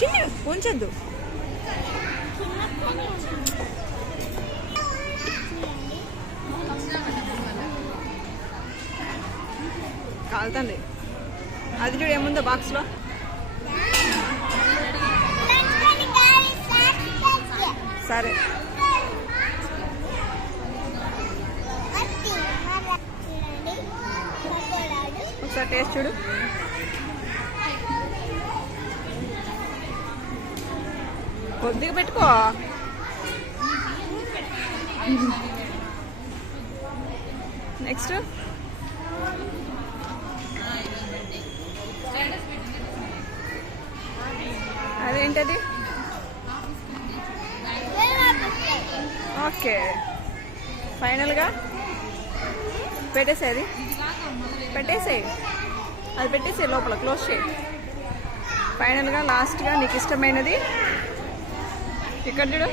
చిన్న ఉంచద్దు. కాలుతుంది. అది చూడు ఏముందో బాక్స్లో. సరే ఒకసారి టేస్ట్ చూడు. కొద్దిగా పెట్టుకో. నెక్స్ట్ అదేంటది? ఓకే ఫైనల్గా పెట్టేసేది, పెట్టేసేయి, అది పెట్టేసే లోపల క్లోజ్ చేయి. ఫైనల్గా లాస్ట్గా నీకు ఇష్టమైనది ఇక్కడ చూడు,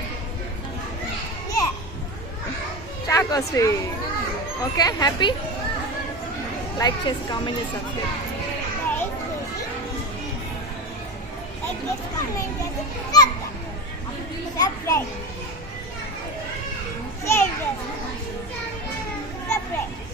చాకోశ్రీ. Okay happy. లైక్ చేసి కామెంట్ చేసి సబ్స్క్రైబ్. Subscribe.